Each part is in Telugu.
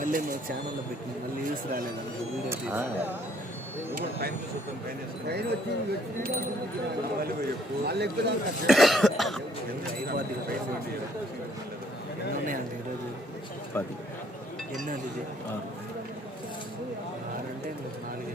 మళ్ళీ మా ఛానల్లో పెట్టింది మళ్ళీ యూస్ రాలేదన్న వీడియో తీసి అయిపోద్ది కదా. ఎన్ని ఉన్నాయండి ఈరోజు పది ఎన్ని అండి ఇది ఆరు ఆరంటే ఇంకొక నాలుగే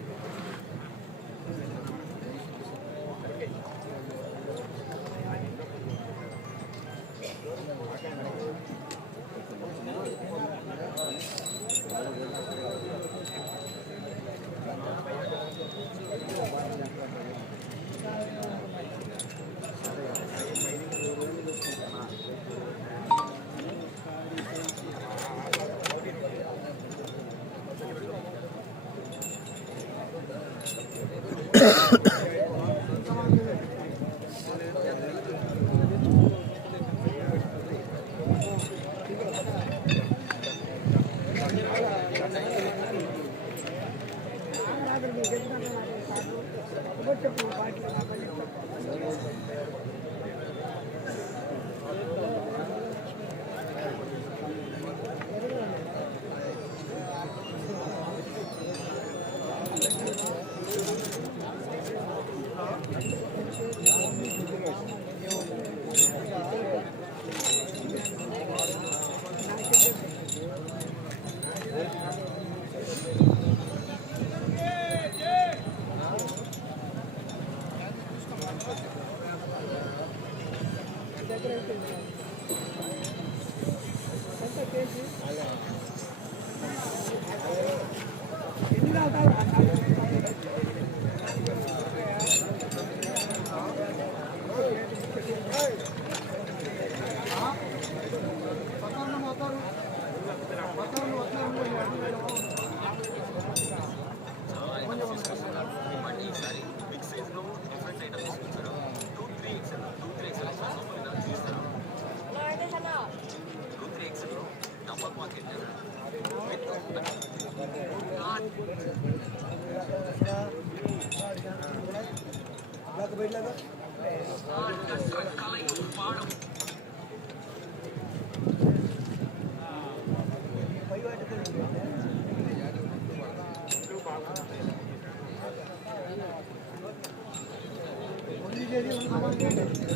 Thank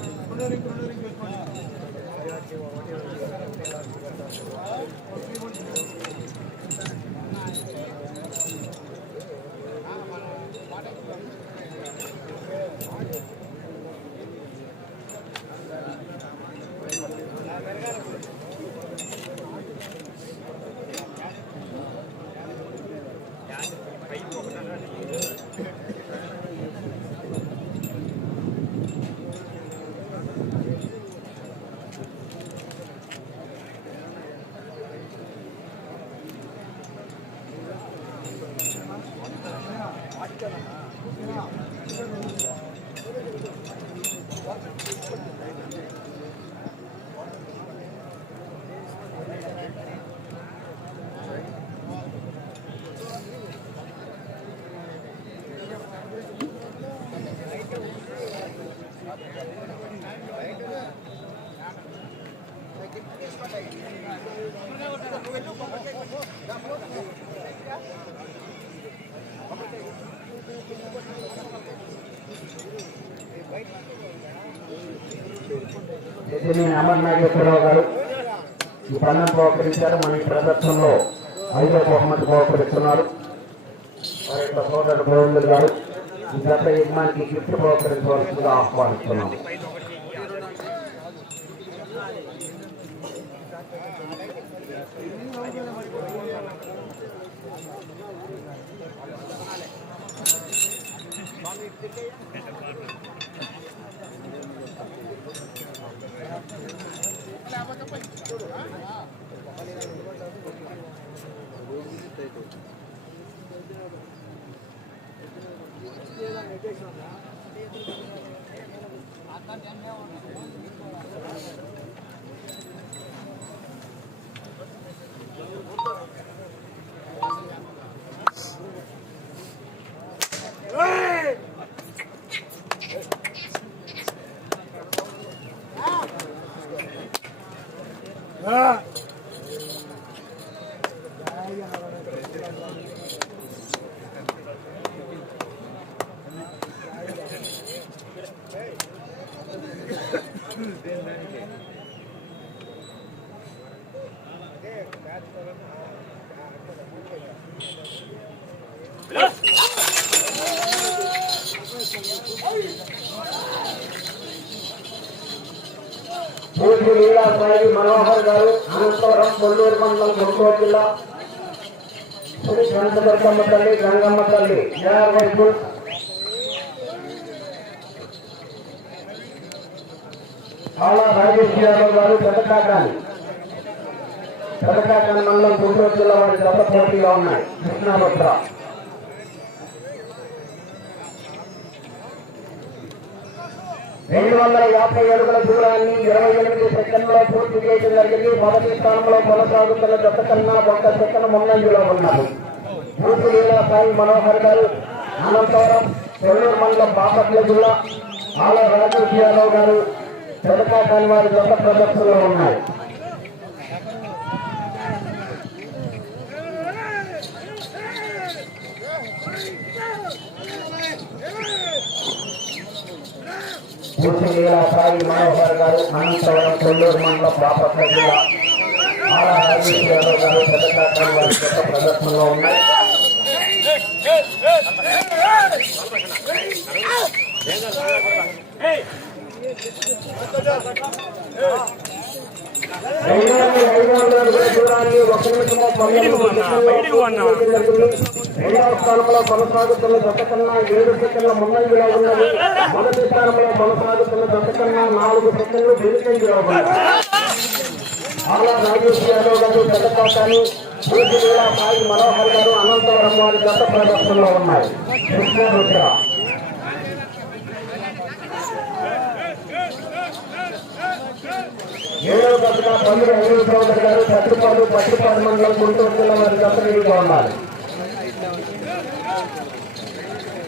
you. よく見た。వ్యక్తిని అమర్ నాగేశ్వరరావు గారు ఈ పన్నం ప్రోకరించారు మన ప్రదర్శనలో ఐదో బహుమతి ప్రోకరిస్తున్నారు వారి యొక్క సోదరుడు గోవిందుడు గారు ఈ గత యజ్ఞానికి గిఫ్ట్ ప్రోత్సహించవలసిందిగా ఆహ్వానిస్తున్నాము Thank you. అక్కడ ఆహ్వానిస్తున్నాం లీలా సాయి మనోహర్ గారు అనంతపురం కొల్లూరు మండలం గుంటూరు జిల్లా. శ్రీ కనకదుర్గమ్మ తల్లి గంగమ్మ తల్లి జయర్ వైపుల్ ఆలా రాజేష్ యాదవ్ గారు పెదకాకాని. పెదకాకాని మండలం గుంటూరు జిల్లా వారి గత పోటీగా ఉన్నాయి. కృష్ణాభద్ర. రెండు వందల యాభై అడుగుల దూరాన్ని ఇరవై ఎనిమిది సెకండ్లో పూర్తి చేయడం జరిగింది. మొదటి స్థానంలో కొనసాగుతున్న జత కన్నా ఒక్క సెకండ్ ముందంజలో ఉన్నారు పూర్తి లీలా సాయి మనోహర్ గారు అనంతవరం కొల్లూరు మండలం బాపట్ల జిల్లా ఆల రాజేష్ యాదవ్ గారు పెదకా కాని వారి జత ప్రదర్శనలో ఉన్నాయి. పూర్తి లీలా సాయి మనోహర్ గారు అనంతవరం కొల్లూరు మండలం బాపట్ల జిల్లా ఆల రాజేష్ యాదవ్ గారు పెదకా కాని వారి జత ప్రదర్శనలో ఉన్నాయి రెండు వందల ఐదు వందల అడుగుల దూరాన్ని ఒక నిమిషంలో పన్నెండు రెండవ స్థానంలో కొనసాగుతున్న జత కన్నా ఏడు సెకండ్ల ముందంజలో ఉన్నది. మొదటి స్థానంలో కొనసాగుతున్న జత కన్నా నాలుగు సెకండ్లు వెనుకంజలో ఉన్నది. ఆలా నాగేష్ యాదవ్ గారు పెద్దపాటాని పూర్తి లీలా సాయి మనోహర్ గారు అనంతవరం వారి జత ప్రదర్శనలో ఉన్నాయి. కృష్ణ రుద్ర ఏడవ దశగా పండుగ అనిల్ చౌదరి గారు పత్రిపాడు పత్రిపాడు మండలం గుంటూరు జిల్లా వారి జత నిలుగా ఉన్నారు. Thank you.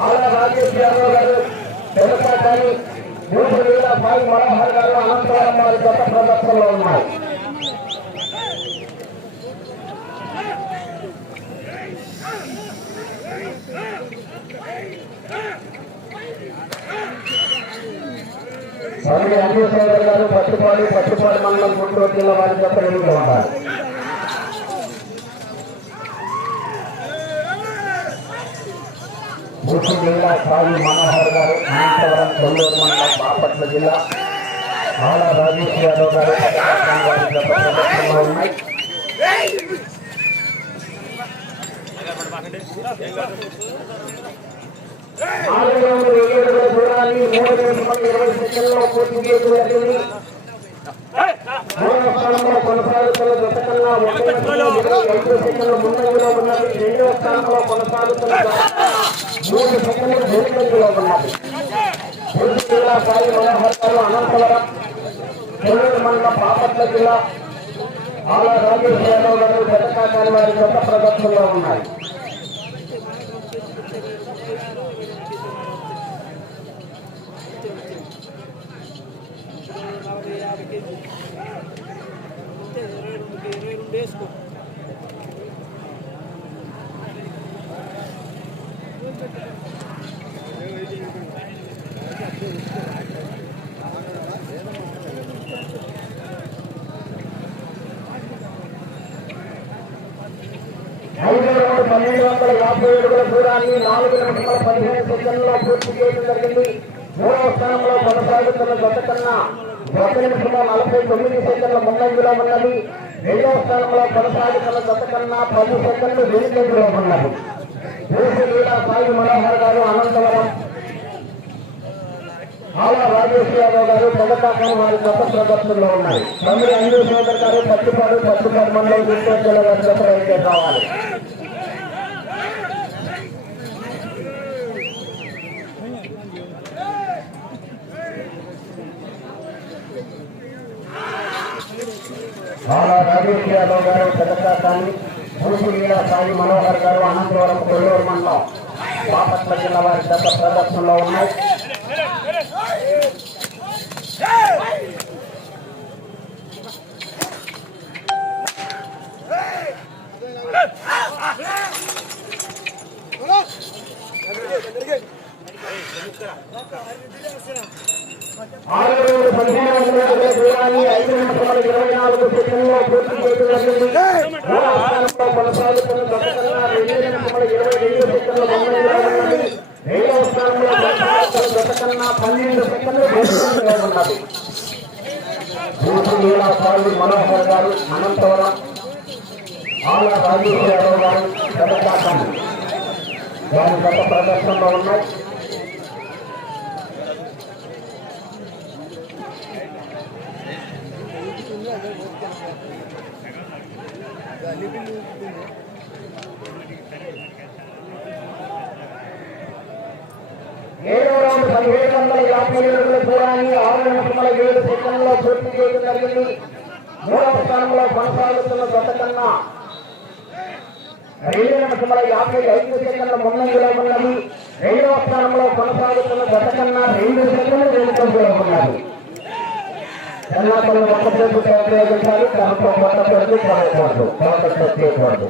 ఆలా రాజేష్ యాదవ్ గారు తెలుసాని మూడు వేల సాయి మనోహర్ గారు అనంతవరం వారి ప్రదర్శనలో ఉన్నాయి. స్వామి అన్ని సోదరు గారు పట్టుపాడు పట్టుపాడు మండలం గుంటూరు జిల్లా వారి జత ఉన్నారు జిల్లా సాయి మనోహర్ గారు అనంతవరం కొల్లూరు మండలం బాపట్ల జిల్లా. ఆలా రాజేష్ యాదవ్ గారు ఉన్నాయి నాలుగు వందల ఏడు మూడు ఇరవై సెకండ్లలో పూర్తి చేయడం కొనసాగుతున్న జత కన్నా ఐదు సెకండ్ల ముందంజలో ఉన్నది రెండవ స్థానంలో కొనసాగుతున్న మూడు సెకండ్లు వెనుకంజలో ఉన్నది జిల్లా సాయి మనోహర్ అనంతవరం కొల్లూరు మండలం బాపట్ల జిల్లా ఆలా రాజేశ్వరరావు గారు పెద్దకాకాని వారి జత ప్రదర్శనలో ఉన్నాయి కేజీ అంతే ఇరవై రెండు ఇరవై రెండు వేసుకో పన్నెండు వందల యాభై దూరాన్ని నాలుగు నిమిషముల పదిహేను సెకండ్లలో పూర్తి చేయడం జరిగింది. మూడవ స్థానంలో కొనసాగుతున్న గత కన్నా ఒక నిమిషంలో నలభై తొమ్మిది సెకండ్ల ముందంజలో ఉన్నది. రెండవ స్థానంలో కొనసాగుతున్న గత కన్నా పది సెకండ్లు వెనుకంజలో ఉన్నది. దేశ లీలా సాయి మనోహర్ గారు అనంతవరం. ఆలా రాజేష్ యాదవ్ గారు పెద్దకాకం వారి గత ప్రదర్శనలో ఉన్నాయి తమిళ అంజు సోదర్ గారు పట్టుపాడు పట్టుపాడు మండలం గుంటూరు జిల్లా కావాలి. రాజేష్ యాదవ్ గారు పెద్దకాన్ని భూసులీల సాయి మనోహర్ గారు అనంతవరం కొల్లూరు మండలం బాపట్ల జిల్లా వారి గత ప్రదర్శనలో ఉన్నాయి. ఆరు వేల పదిహేను వందల అరవై దూరాన్ని ఐదు నిమిషముల మనోహర్ గారు అనంతవరం ఆల రాజేష్ యాదవ్ గారు పెద్దకాకం వారి గత ప్రదర్శనలో ఉన్నాయి Thank you. ఏడవ రౌండ్ పదిహేడు వందల యాభై ఏడుగుల దూరాన్ని ఆరు నిమిషముల ఏడు సెకండ్లో పూర్తి చేయడం జరిగింది మూడవ స్థానంలో కొనసాగుతున్న గత కన్నా రెండు నిమిషముల యాభై ఐదు సెకండ్ల ముందంజలో ఉన్నది. రెండవ స్థానంలో కొనసాగుతున్న గత కన్నా రెండు సెకండ్లు వెనుకంజలో ఉన్నది ఎల్లప్పుడూ ఒక్క చేతులు ఉపయోగించాలి దాంట్లో కొత్త చేతులు కొనకూడదు కొత్త చేయకూడదు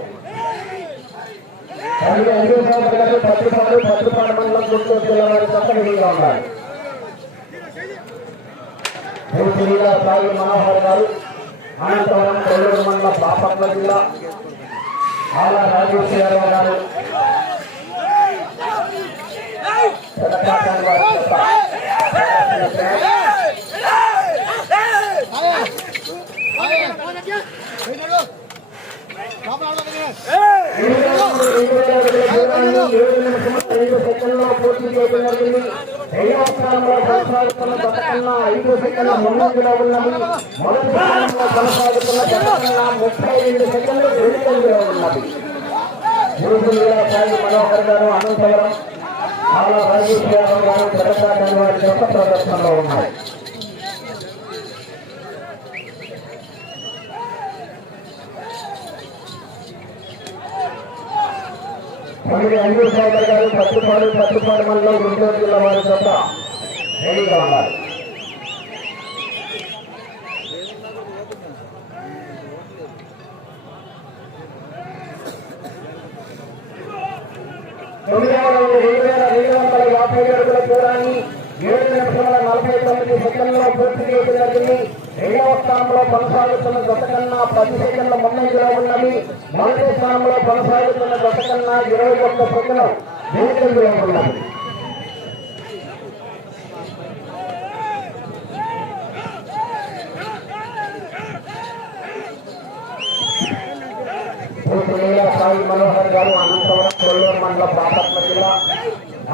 అందుకే ఐదు సంవత్సరాలు పత్రిపాడు పత్రిపాడు మండలం గుంటూరు జిల్లా వారి చక్కగా ఉండాలి జిల్లా సాయి మనోహర్ గారు అనంతవరం కొల్లూరు మండల బాపట్ల జిల్లా ఆలా రాజేశ్వరరావు గారు పెదకాకాని వారి చెత్త. ఐదు సెకండ్ల ముందంజలో ఉన్నది మొదటి స్థానంలో కొనసాగుతున్న జగన్నా ముప్పై రెండు సెకండ్లు వెనుకంజలో ఉన్నది గురుకుల సాయి మనోహర్ గారు అనంతవరం ఆల రాజేశ్వరరావు గారు జగన్నాథ్ వారి ప్రదర్శనలో ఉన్నాయి. తొమ్మిది అంజూర్ సాగర్ గారు పట్టుపాడు పట్టుపాడు మండలం గుంటూరు జిల్లా వారి చొక్క రెడీగా ఉన్నారు తొమ్మిదవ రౌండ్ రెండు వేల రెండు వందల యాభై అడుగుల దూరాన్ని ఏడు నిమిషముల నలభై తొమ్మిది సెకండ్లో పూర్తి చేయడం జరిగింది. రెండవ స్థానంలో కొనసాగుతున్న గత కన్నా పది సెకండ్ల ముందంజలో ఉన్నది. మొదటి స్థానంలో కొనసాగుతున్న గత కన్నా ఇరవై ఒక్క సెకండ్ల వెనుకంజలో ఉన్నది. సాయి మనోహర్ గారు అనంతవరం కొల్లూరు మండల బాపట్ల జిల్లా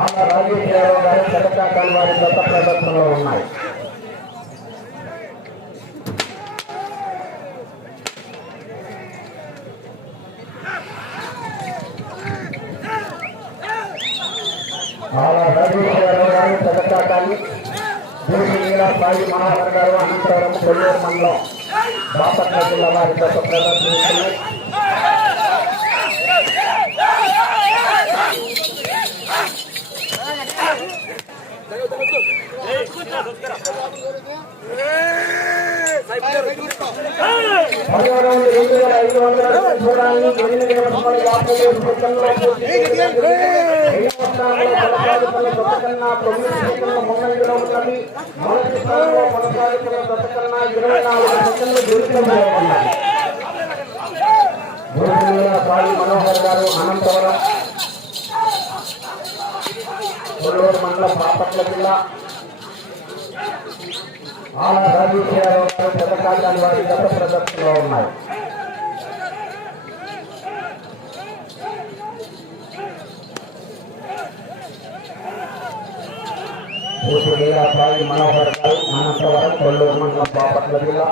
ఆమె రాజేశ్వరరావు గారు చెరకాకాల వారి గత ప్రదర్శనలో ఉన్నాయి. ఆమె రాజేశ్వరరావు గారు చంద్రకాంతాన్ని పూర్తిగా సాయి మనోహర్ గారు అనంతవరం కొల్లూరు మండలం బాపట్ల జిల్లా వారి రెండు వేల ఐదు వందల దూరాన్ని స్థానంలో కొనసాగుతున్న తొమ్మిది సెకండ్ల ముందంజలో ఉన్నది మొదటి స్థానంలో కొనసాగుతున్న ఇరవై నాలుగు సెకండ్లు దూరంలో ఉన్నాయి సాయి మనోహర్ గారు అనంతవరం కొల్లూరు మండల పాపట్ల జిల్లా ఆల రాజేశ్వరరావు గారు పథకాలు వారి గత ప్రదర్శనలో ఉన్నాయి. పూర్తిగా సాయి మనోహర్ గారు? అనంతవరం కొల్లూరు మండలం బాపట్ల జిల్లా.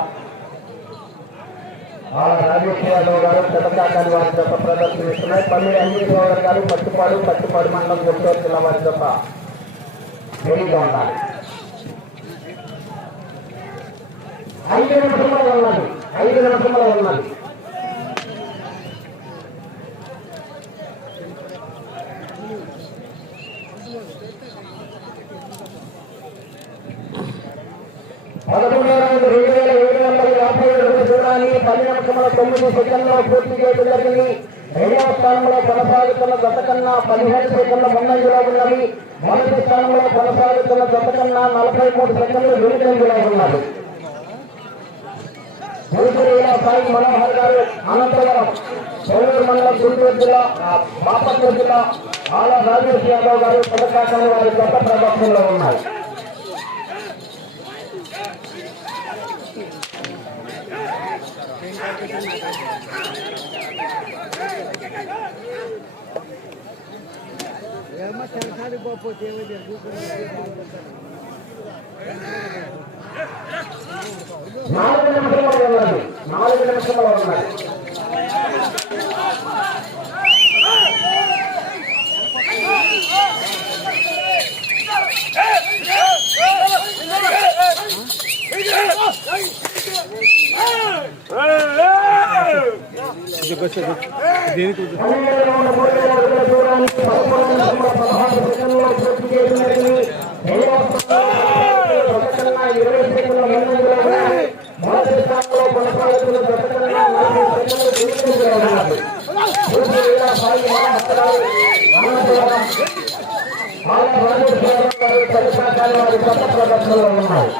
ఆల రాజేశ్వరరావు గారు పథకాలు వారి గత ప్రదర్శనిస్తున్నాయి పల్లి అంజీ గౌడర్ గారు పట్టుపాడు పట్టుపాడు మండలం గుంటూరు జిల్లా వారి గత రెడీగా ఉండాలి. ఐదు నిమిషంలో ఉన్నది. ఐదు నిమిషంలో ఉన్నది పదకొండు రెండు వేల ఏడు వందల యాభై కానీ దూరాన్ని పది నిమిషముల తొమ్మిది సెకండ్లో పూర్తి చేయడం జరిగింది. రెండవ స్థానంలో కొనసాగుతున్న గత కన్నా పదిహేను సెకండ్ల ముందంజలో ఉన్నది. మొదటి స్థానంలో కొనసాగుతున్న గత కన్నా నలభై మూడు సెకండ్లు వెనుకంజలో ఉన్నది. గుంటూరు సాయి మనోహర్ గారు అనంతవరం కోవూరు మండలం గుంటూరు జిల్లా బాపట్ల జిల్లా ఆల రాజేష్ యాదవ్ గారు పథకాకాన్ని వారి గత ప్రదర్శనలో ఉన్నారు నాలుగు నిమిషంలో ఉన్నది నాలుగు నిమిషంలో ఉన్నది పన్నెండు ఉన్నాయి మొదటి స్థానంలో కొనసాగుతున్న జతకన్నా నలభై సెకండ్లు వెనుకంజలో ఉన్నది గుంటూరు జిల్లా సాయి మనోహర్ గారు అనంతవరం ఆల రాజేష్ యాదవ్ గారు పథకాకాన్ని వారి గత ప్రదర్శనలో ఉన్నారు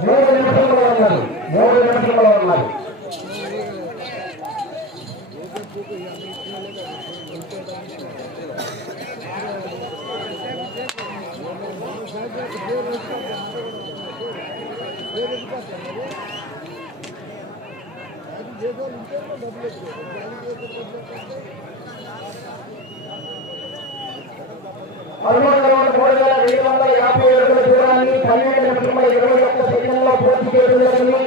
మూడు నిమిషంలో ఉన్నది మూడు నిమిషంలో ఉన్నది పదమూడు వందల మూడు వేల రెండు వందల యాభై అడుగుల దూరాన్ని పన్నెండు నిమిషముల ఇరవై ఒక్క సెకండ్లో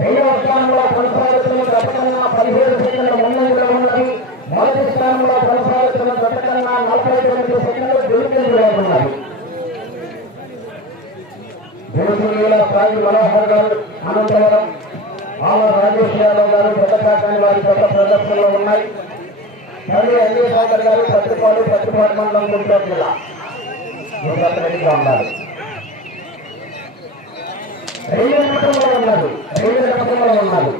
రెండవ స్థానంలో కొనసాగుతున్న గతకన్నా పదిహేడు సెకండ్ల ముందంగా ఉన్నది మొదటి స్థానంలో కొనసాగుతున్న గతకన్నా నలభై తొమ్మిది సెకండ్లు దుర్గంగా ఉన్నది గురుసూర్యుల సాయి మనోహర్ గారు అనంతవరం ఆమె రాజేష్ యాదవ్ గారు గతకాకాని వారి పెద్ద ప్రదర్శనలో ఉన్నాయి తల్లి అంజయ్ గారు పత్రిపాడు పత్రిపాడు మండలం గుంటూరు జిల్లా మీరు అంత రెడీగా ఉన్నారు. రెండు నిమిషంలో ఉన్నారు రెండు నిమిషంలో ఉన్నారు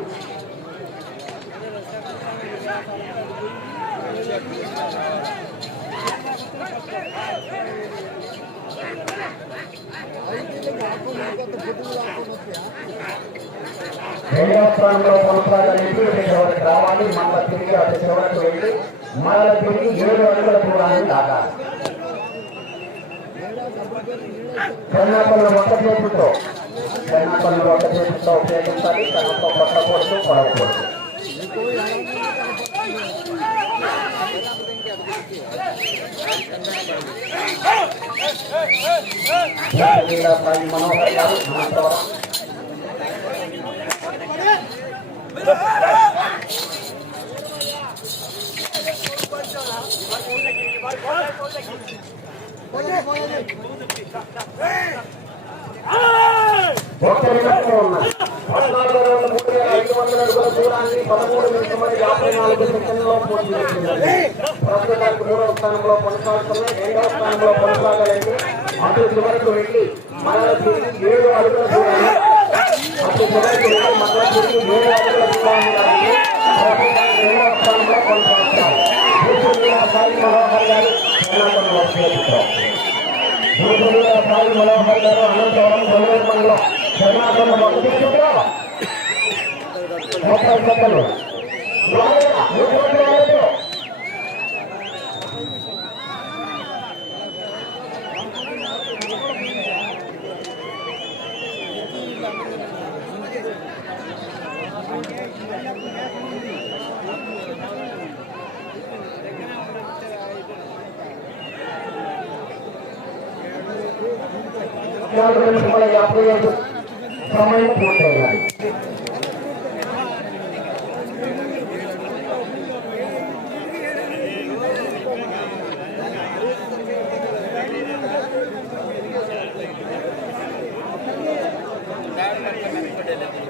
రెండవ స్థానంలో కొనసాగాలంటే ఇటు చివరికి రావాలి మళ్ళా తిరిగి అటు చివరికి వెళ్ళి మళ్ళా తిరిగి ఏడు అడుగుల దూరాన్ని దాటాలి చెన్నపల్లి ఒక్క చేతితో చెన్నపల్లి ఒక్క చేతితో ఉపయోగించాలి తనతో కొట్టకూడదు కొడకూడదు వీర సాయి మనోహర్ గారు అనంతవరం ఒక్క నిమిషంలో ఉన్నాయి పద్నాలుగు రోజుల మూడు వేల ఐదు వందల అడుగుల దూరాన్ని పదమూడు నిమిషముల యాభై నాలుగు సెకండ్లలో పూర్తి చేసింది ప్రస్తుతానికి మూడవ స్థానంలో కొనసాగుతున్నాయి రెండవ స్థానంలో అటు చివరకు వెళ్ళి మరల తిరిగి ఏడు అడుగుల దూరాన్ని అటు వెళ్ళి మరల తిరిగి ఏడు అడుగుల దూరాన్ని ప్రస్తుతానికి రెండవ స్థానంలో సాయి మనోహర్ గారు సాయి మనోహర్ గారు అనంతవరం గొల్లూరు మండలం కర్ణాటకలో మొదటి క్షేత్రం ముప్పై సెకండ్లు రాలేదా? మూడు వందల ఐదు. నాలుగు నిమిషముల యాభై ఐదు సమయం పూర్తయినది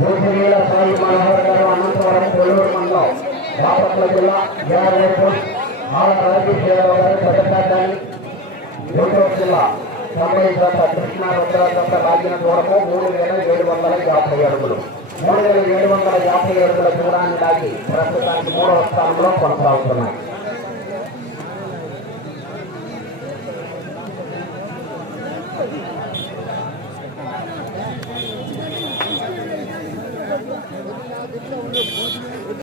భూమినీల సాయి మనోహర్ గారు అనంతవరం కొల్లూరు మండలం బాపట్ల జిల్లా జయవేపూర్ ఆల రాజేష్ యాదవ్ గారు పెద్దకాటాని గుంటూరు జిల్లా తొంభై గత కృష్ణా రుద్ర గత లాగిన దూరము మూడు వేల ఏడు వందల యాభై అడుగులు. మూడు వేల ఏడు వందల యాభై అడుగుల దూరాన్ని లాగి ప్రస్తుతానికి మూడవ స్థానంలో కొనసాగుతున్నాయి.